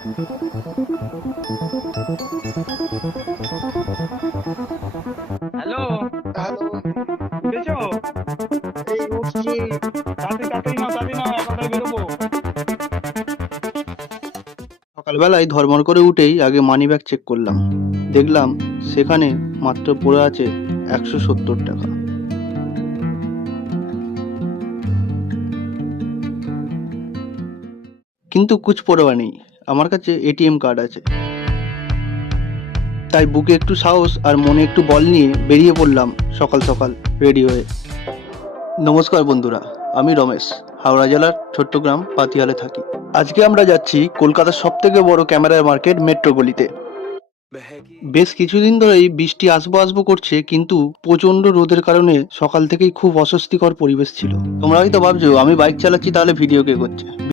Hello, hello, উঠেছো? এই উঠছি। তাড়াতাড়ি নাও, তাড়াতাড়ি নাও, 11টায় বেরোবো। সকালবেলায় ধড়মড় করে উঠেই আগে মানিব্যাগ চেক করলাম। দেখলাম সেখানে মাত্র পড়ে আছে 170 টাকা। কিন্তু কুছ পরোয়া নেই, আমার কাছে এটিএম কার্ড আছে। তাই বুকে একটু সাহস আর মনে একটু বল নিয়ে বেরিয়ে পড়লাম সকাল সকাল রেডি হয়ে। নমস্কার বন্ধুরা, আমি রমেশ, হাওড়া জেলার ছোট্ট গ্রাম পাতিয়ালে থাকি। আজকে আমরা যাচ্ছি কলকাতার সবথেকে বড় ক্যামেরার মার্কেট মেট্রো গলিতে। বেশ কিছুদিন ধরেই বৃষ্টি আসবো আসবো করছে, কিন্তু প্রচন্ড রোদের কারণে সকাল থেকেই খুব অস্বস্তিকর পরিবেশ ছিল। তোমরা হয়তো ভাবছো আমি বাইক চালাচ্ছি, তাহলে ভিডিও কে করছে।